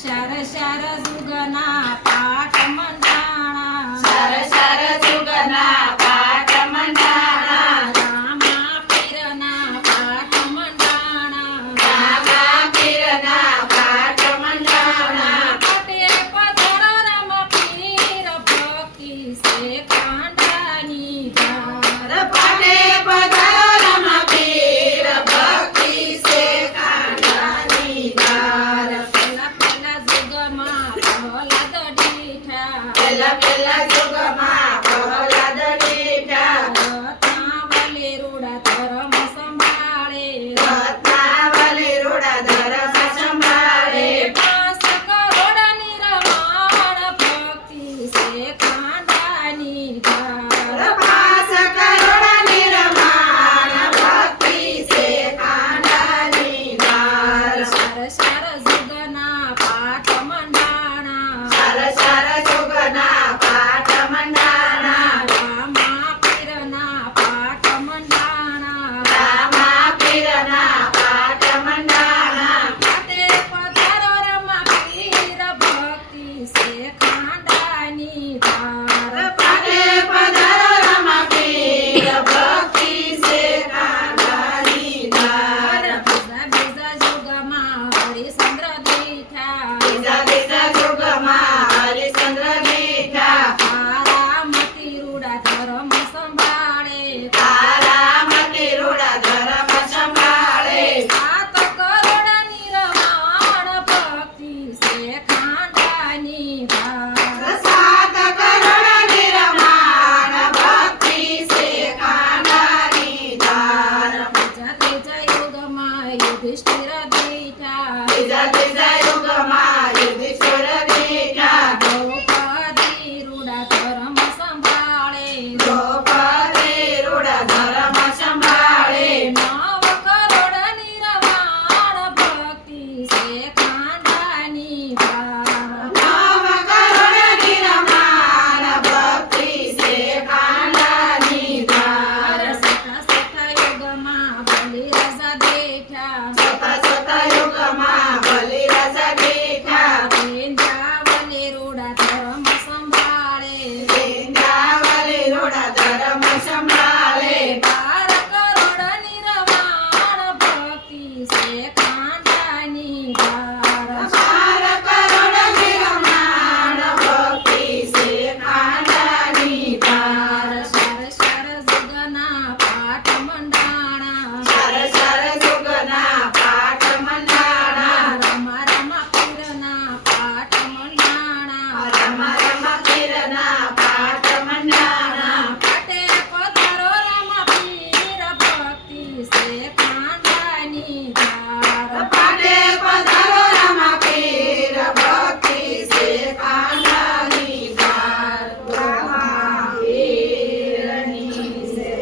शार शार जुगना पाठ मंडाणा शार शार जुगना पाठ मंडाणा रामा पीरना पाठ मंडाणा रामा पीरना पाठ मंडाणा पटे पधारो राम पीर भक्ति से कांडानी धार पाटे पधारो राम पीर भक्ति से कांडानी धार पेला पेला जुगमा प्रहलाद डीठा पेला पेला जुगमा प्रहलाद डीठा रत्नावली रूढा धर्म संभाळे रत्नावली रूढा धर्म संभाळे 5 करोड निर्माण भक्ति से कांडानी धार 5 करोड निर्माण भक्ति से कांडानी धार शार शार जुगना पाठ मंडाणा शार शार जुगना पाठ मंडाणा रामा पीरना पाठ मंडाणा रामा पीरना पाठ मंडाणा पटे पधारो रामा पीर भक्ति से कांडानी धार पाटे पधारो राम पीर भक्ति से कांडानी धार बीजा बीजा जुगमा हरिश्चंद्र दीठा बीजा बीजा जुगमा हरिश्चंद्र दीठा तारामती रूढा धर्म संभाळे तारामती रूढा धर्म संभाळे 7 करोड निर्माण भक्ति से कांडानी धार 7 करोड निर्माण भक्ति से कांडानी धार बीजा बीजा युगमा युधिष्ठिर दीठा बीजा बीजा युगमा युधिष्ठिर दीठा द्रौपदी रूढा धर्म संभाळे द्रौपदी रूढा धर्म संभाळे 9 करोड निर्माण भक्ति से कांडानी धार 9 करोड निर्माण भक्ति से कांडानी धार सता सता युगमा बलिरजा देठा स्वतः युगमा बलिरज दीठा वेंद्रावली रूढा धर्म संभाळे विंध्यावली रूढा धर्म संभाळे 12 करोड निर्माण भक्ति से कांडानी धार 12 करोड निर्माण भक्ति से कांडानी धार शार शार जुगना पाठ मंडाणा शार शार जुगना पाठ मंडाणा रमा रमा पीरना पाठ मंडाणा रमा रमा किरणा पाठ मंडाणा पटे पधारो राम पीर भक्ति से